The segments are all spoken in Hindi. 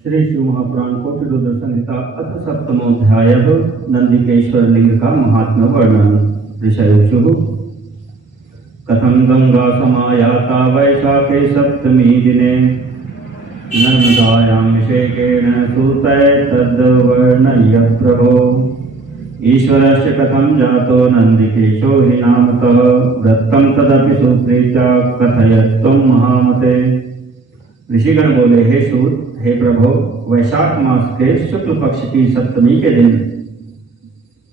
श्री शिव महापुराण कोटिरुद्र संहिता अथ सप्तमोऽध्याय नंदिकेश्वर लिंग का महात्म्य वर्णन। ऋषयोषु कथं गंगा समायाता वैशाखे सप्तमी दिने नर्मदायां विषेकेण सूतय तद्वर्णय्य प्रभो। ईश्वरस्य कथं जातो नंदिकेशो हि नामतः वृत्तं तदपि सुप्रीत्या कथयत्वं महामते। ऋषिगण बोले, हे सूत, हे प्रभो, वैशाख मास के शुक्ल पक्ष की सप्तमी के दिन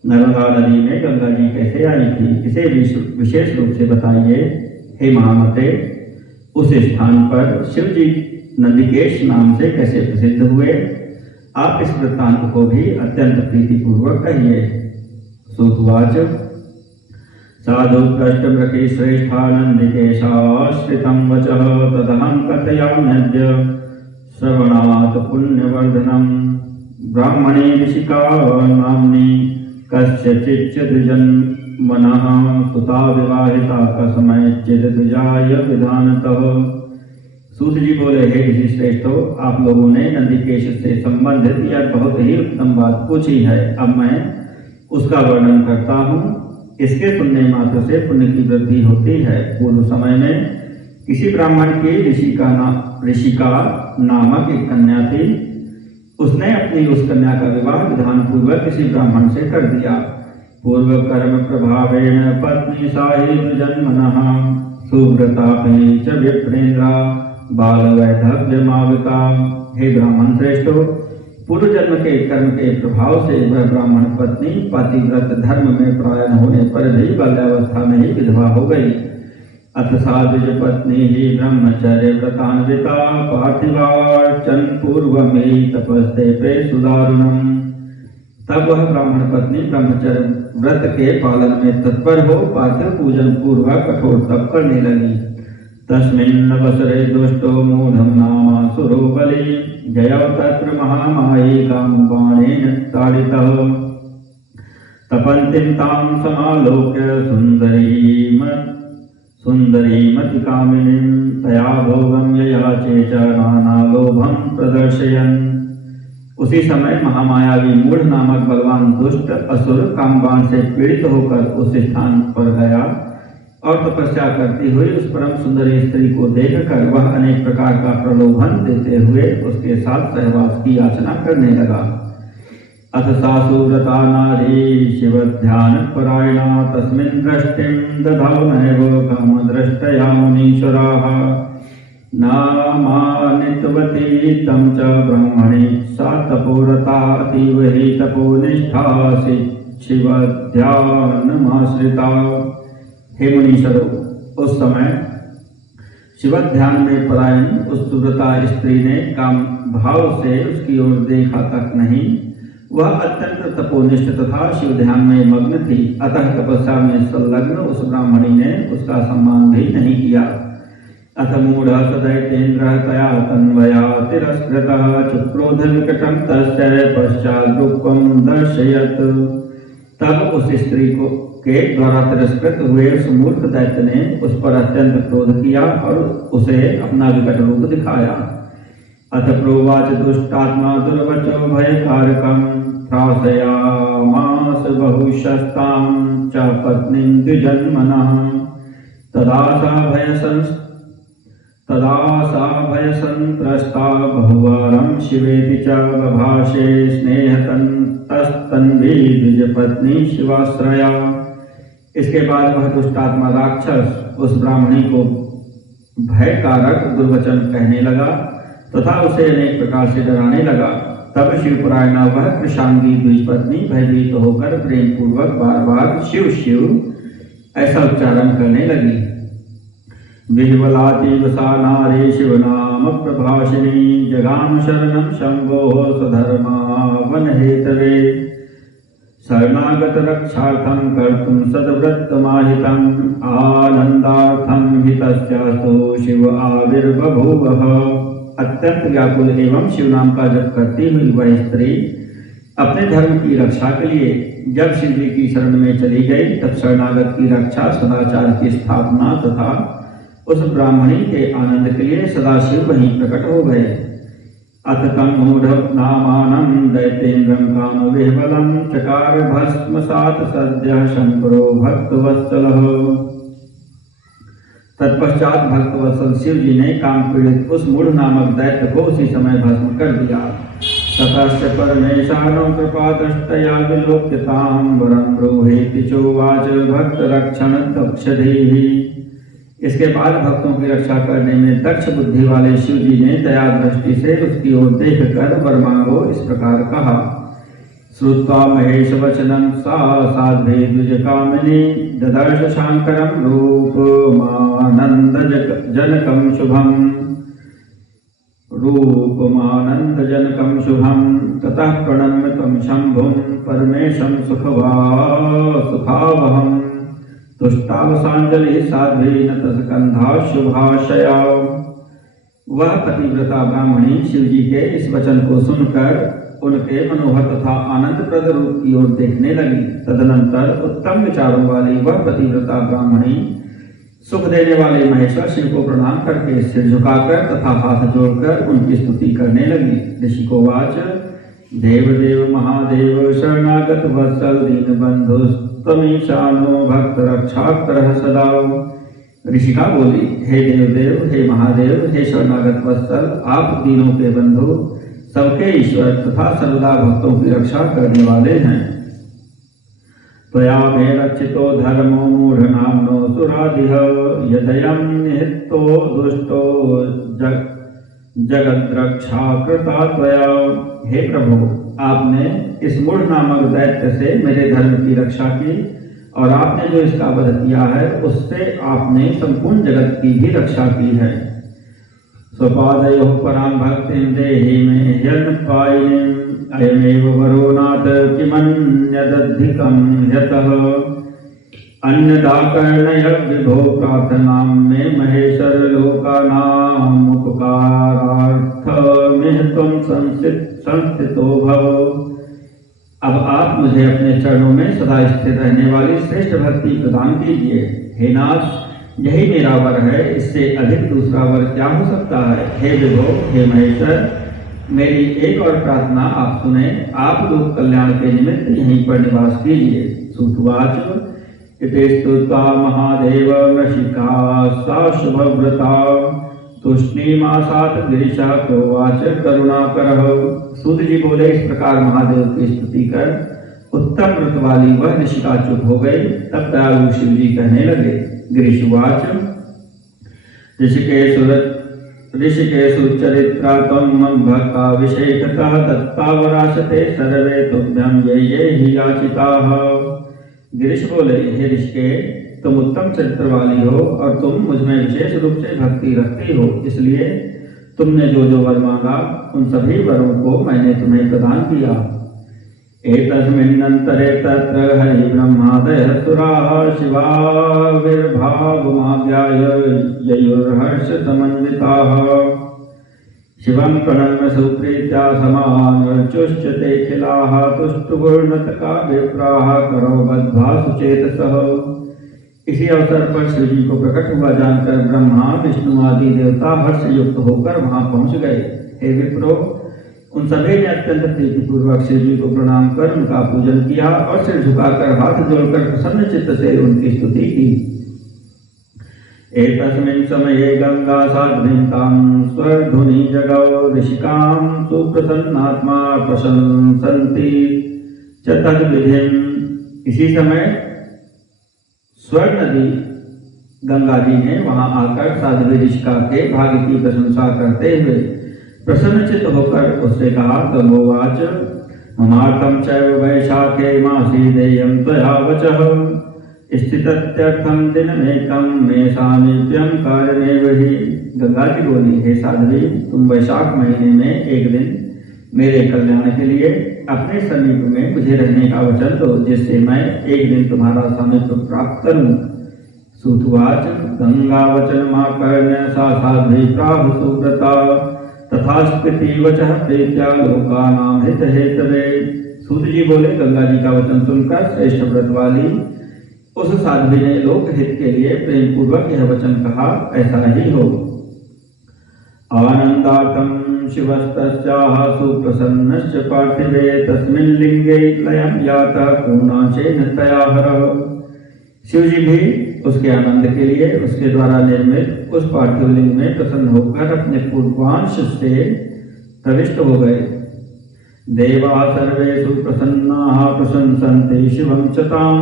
नर्मदा नदी में गंगा जी कैसे आई थी, इसे विशेष रूप से बताइए। हे महामते, उस स्थान पर शिव जी नंदिकेश नाम से कैसे प्रसिद्ध हुए, आप इस वृत्तांत को भी अत्यंत प्रीतिपूर्वक कहिए। सूतवाच साधु पृष्ठमृके श्रेष्ठानंदिकेशाश्रितं वचः तदहं कथयाम्यद्य श्रवणात् पुण्यवर्धनम्। ब्राह्मणे ऋषिका नाम्नि कस्यचित् द्विजन्मनः सुता विवाहिता कस्मैचित् द्विजाय विधानतः। सूत जी बोले, हे ऋषि श्रेष्ठो, आप लोगों ने नंदिकेश से संबंधित यह बहुत ही उत्तम बात पूछी है। अब मैं उसका वर्णन करता हूँ। इसके सुनने मात्र से पुण्य की वृद्धि होती है। पूर्व समय में किसी ब्राह्मण की ऋषिका नामक एक कन्या थी। उसने अपनी उस कन्या का विवाह विधान पूर्वक किसी ब्राह्मण से कर दिया। पूर्व कर्म प्रभावेण पत्नी साहिब जन्मनः सुव्रतापि च विप्रेन्द्रा बाल वैधव्यमाविता। हे ब्राह्मण श्रेष्ठो, पूर्व जन्म के कर्म के प्रभाव से वह ब्राह्मण पत्नी पतिव्रत धर्म में प्रयाण होने पर भी बाल्यावस्था में ही विधवा हो गई। अथ सा द्विज पत्नी ही ब्रह्मचर्य व्रतान्विता पार्थिवार्चन पूर्वमेहि तपस्तेपे सुदारुणम्। तब वह ब्राह्मण पत्नी ब्रह्मचर्य व्रत के पालन में तत्पर हो पार्थिव पूजन पूर्वक कठोर तप करने लगी। तस्मिन्नवसरे दुष्टो मूढ़ं नामासुरो बली जयौ तत्र महामायी कामबाणेन ताडितः। तपन्तीं तां समालोक्य सुन्दरीमतिकामिनीं तया भोगं ययाचे च नानालोभं प्रदर्शयन्। उसी समय महामायावी मूढ़ नामक बलवान दुष्ट असुर कामबाण से पीड़ित होकर उस स्थान पर गया और तपस्या करती हुई उस परम सुंदरी स्त्री को देखकर वह अनेक प्रकार का प्रलोभन देते हुए उसके साथ सहवास की याचना करने लगा। अथ सा सुव्रता नारी शिव ध्यान परायणा तस्मिन् दृष्टिं दधाव नैव कामदृष्टया मुनीश्वराः। नामानितवती तं च ब्रह्मणि सा तपोरता अतीव हि तपोनिष्ठासि शिव ध्यानमाश्रिता। हे मुनीश्वरों, उस समय शिव ध्यान में परायण उस सुव्रता स्त्री ने काम भाव से उसकी ओर देखा तक नहीं। वह अत्यंत तपोनिष्ठ तथा शिव ध्यान में मग्न थी। अतः तपस्या में संलग्न उस ब्राह्मणी ने उसका सम्मान भी नहीं किया। अथ मूढ़ सदैतेन्द्र तया तन्वया तिरस्कृतः चक्रोध विकटं तस्य पश्चात् रूपं दर्शयत्। तब उस स्त्री को के द्वारा तिरस्कृत हुए उस मूर्ख दैत्य ने उस पर अत्यंत क्रोध किया और उसे अपना विकट रूप दिखाया। अथ प्रोवाच दुष्टात्मा दुर्वचो भयकारकं त्रासयामास बहुशस्तां च पत्नीं द्विजन्मनः। तदा सा भयसंत्रस्ता बहुवारं शिवेति च बभाषे स्नेहतस्तन्वी द्विजपत्नी शिवाश्रया। इसके बाद वह दुष्टात्मा राक्षस उस ब्राह्मणी को भयकारक दुर्वचन कहने लगा तथा उसे अनेक प्रकार से डराने लगा। तब शिवपरायणा वह कृशांगी द्विजपत्नी भयभीत होकर प्रेम पूर्वक बार बार शिव शिव ऐसा उच्चारण करने लगी। विह्वलातीव सा नारी शिवनाम प्रभाषिणी जगाम शरणं शंभो स्वधर्मावन हेतवे। शरणागत रक्षार्थं कर्तुं सद्व्रतमाहितं आनंदार्थं हि तस्यास्तु शिव आविर्बभूवः। अत्यंत व्याकुल एवं शिव नाम का जप करती हुई वह स्त्री अपने धर्म की रक्षा के लिए जब शिव जी की शरण में चली गई, तब शरणागत की रक्षा, सदाचार की स्थापना तथा उस ब्राह्मणी के आनंद के लिए सदाशिव वहीं प्रकट हो गए। अथ तं मूढनामानं दैतेन्द्रं कामविह्वलं चकार भस्मसात् सद्यः शंकरो भक्तवत्सलः। तत्पश्चात भक्तवत्सल शिव जी ने काम पीड़ित उस मूढ़ नामक दैत्य को उसी समय भस्म कर दिया। ततश्च परमेशानो कृपादृष्टया विलोक्यतां वरं ब्रूहीति चोवाच भक्त रक्षण दक्षधीः। इसके बाद भक्तों की रक्षा करने में दक्ष बुद्धि वाले शिव जी ने दया दृष्टि से उसकी ओर देख कर वर मांगो इस प्रकार कहा। श्रुत्वा महेश वचनं सा साध्वी द्विजकामिनी ददर्श शांकरं रूपमानन्दजनकं शुभं ततः प्रणम्य तं शंभुं परमेशं सुखावहं तुष्टावसाञ्जलि साध्वी नतस्कन्धा शुभाशया। वह पतिव्रता ब्राह्मणी शिव जी के इस वचन को सुनकर उनके मनोहर तथा आनंदप्रद रूप की ओर देखने लगी। तदनंतर उत्तम विचारों वाली वह पतिव्रता ब्राह्मणी सुख देने वाले महेश्वर शिव को प्रणाम करके सिर झुकाकर तथा हाथ जोड़कर उनकी स्तुति करने लगी। ऋषि को वाच देव देव महादेव शरणागत वत्सल दीन बंधु तमीशानो भक्त रक्षाकरः सदा। ऋषिका बोली, हे देवदेव, हे महादेव, हे शरणागत वत्सल, आप दीनों के बंधु, सबके ईश्वर तथा सर्वदा भक्तों की रक्षा करने वाले हैं। त्वया मे रक्षितो धर्मो मूढ़नाम्नो सुरादिह यदयं निहितो दुष्टो जगद्रक्षा कृता त्वया। हे प्रभु, आपने इस मूढ़ नामक दैत्य से मेरे धर्म की रक्षा की और आपने जो इसका वध किया है उससे आपने संपूर्ण जगत की भी रक्षा की है। स्वपादयोः परां भक्तिं देहि मे ह्यन्पायिनीं अयमेव वरो नाथ किमन्यदधिकं ह्यतः। अन्यदाकर्णय विभो प्रार्थनां मे महेश्वर लोकानामुपकारार्थमिह त्वं संस्थितो भव। अब आप मुझे अपने चरणों में सदा स्थिर रहने वाली श्रेष्ठ भक्ति प्रदान कीजिए। हे नाथ, यही मेरा वर है, इससे अधिक दूसरा वर क्या हो सकता है। हे विभो, हे महेश्वर, मेरी एक और प्रार्थना आप सुने। आप लोक कल्याण के निमित्त यहीं पर निवास कीजिए। सूतवाच इति स्तुत्वा महादेव वशिका सा शुभव्रता तुष्णीमासात गिरिशा प्रोवाच करुणाकरः। सूत जी बोले, इस प्रकार महादेव की स्तुति कर उत्तम व्रत वाली वह ऋषिका चुप हो गई। तब दयालु शिव जी कहने लगे। गिरीशुवाच ऋषिकेशु चरित्रा त्वं मम भक्ताभिषेकतः दत्तावराशते सर्वे तुभ्यं ये हि याचिताः। गिरीश बोले, हे ऋषिकेश, तुम उत्तम चरित्र वाली हो और तुम मुझ में विशेष रूप से भक्ति रखती हो, इसलिए तुमने जो जो वर मांगा उन सभी वरों को मैंने तुम्हें प्रदान किया। एतस्मिन्नन्तरे तत्र हरि ब्रह्मादयः सुराः शिवाविर्भावमाज्ञाय ययुर्हर्ष समन्विताः। शिवं प्रणम्य सुप्रीत्या समानर्चुश्च ते खिलाः तुष्टुर्नतका विप्राः करो बद्ध्वा सुचेतसः। इसी अवसर पर शिव जी को प्रकट हुआ जानकर ब्रह्मा विष्णु आदि देवता हर्ष युक्त होकर वहां पहुंच गए। हे विप्रो, उन सभी ने अत्यंत प्रीतिपूर्वक शिव जी को प्रणाम कर उनका पूजन किया और सिर झुकाकर हाथ जोड़कर प्रसन्न चित्त से उनकी स्तुति की। एतस्मिन् समये गंगा साध्वीं तां स्वरधुनी जगौ ऋषिकां सुप्रसन्नात्मा प्रशंसन्ति च तद्विधिम्। इसी समय स्वर नदी गंगा जी ने वहां आकर साध्वी ऋषिका के भाग्य की प्रशंसा करते हुए प्रसन्नचित होकर उससे कहा। तमोवाच ममार्थं चैव वैशाखे मासी देयं त्वया वचः स्थितत्यर्थं दिनमेकं मे सामीप्यं कार्यमेव हि। गंगा जी बोली, हे साध्वी, तुम वैशाख महीने में एक दिन मेरे कल्याण के लिए अपने समीप में मुझे रहने का वचन दो, जिससे मैं एक दिन तुम्हारा सामीप्य प्राप्त करूं। सूतवाच गंगा वचनमाकर्ण्य सा साध्वी प्राहु सुव्रता तथा स्मृति वचः प्रीत्या लोकानां हित हेतवे। सूत जी बोले, गंगा जी का वचन सुनकर श्रेष्ठ व्रत वाली उस साध्वी ने लोक हित के लिए प्रेम पूर्वक यह वचन कहा, ऐसा ही हो। आनंदार्थं शिवस्तस्याः सुप्रसन्नश्च पार्थिवे तस्मिन् लिंगे लयं यातः पूर्णांशेन तया हरः। शिव जी भी उसके आनंद के लिए उसके द्वारा निर्मित उस पार्थिव लिंग में प्रसन्न होकर अपने पूर्वांश से प्रविष्ट हो गए। देवा सर्वेषु प्रसन्नाः प्रशंसन्ते शिवं च तां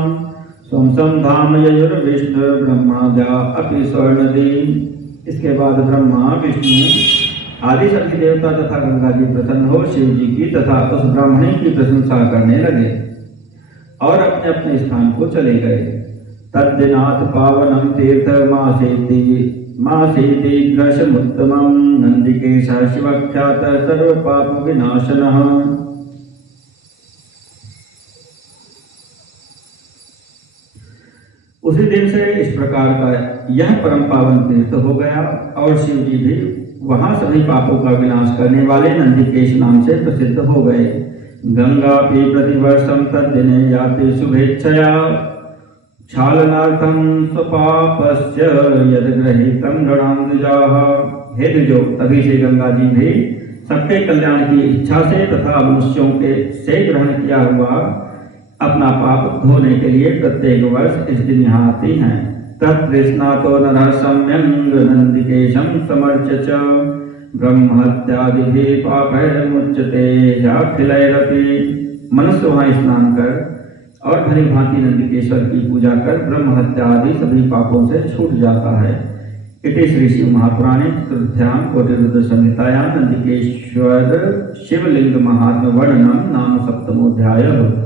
स्वं धाम यजुर्विष्णु ब्रह्माद्या अपि स्वर्णदी। इसके बाद ब्रह्मा विष्णु आदि सभी देवता तथा गंगा जी प्रसन्न हो शिव जी की तथा उस ब्राह्मणी की प्रशंसा करने लगे और अपने अपने स्थान को चले गए। तद्दिनाथ पावनम तीर्थ मासेति ग्रशमुत्तमं नंदिकेशः शिवख्यात सर्व पाप विनाशनः। उसी दिन से इस प्रकार का यह परम पावन तीर्थ हो गया और शिव जी भी वहां सभी पापों का विनाश करने वाले नंदिकेश नाम से प्रसिद्ध हो गए। गंगा भी प्रतिवर्षम तद्दिने याति शुभेच्छया क्षालनार्थं स्वपापस्य यद गृहीतं नृणां द्विजाः। हे द्विजो, तभी से गंगा जी भी सबके कल्याण की इच्छा से तथा मनुष्यों के से ग्रहण किया हुआ अपना पाप धोने के लिए प्रत्येक वर्ष इस दिन यहाँ आती हैं। तत्कृष्णातो नरः सम्यंग नंदिकेशं समर्च्य च ब्रह्महत्यादिभिः पापैर्मुच्यते याखिलैरपि। मनुष्य वहाँ स्नान कर और भली भांति नंदिकेश्वर की पूजा कर ब्रह्म हत्या आदि सभी पापों से छूट जाता है। इति श्री शिव महापुराणे चतुर्थ्यां कोटिरुद्र संहितायां नंदिकेश्वर शिवलिंग महात्म्य वर्णनम नाम सप्तमोऽध्यायः।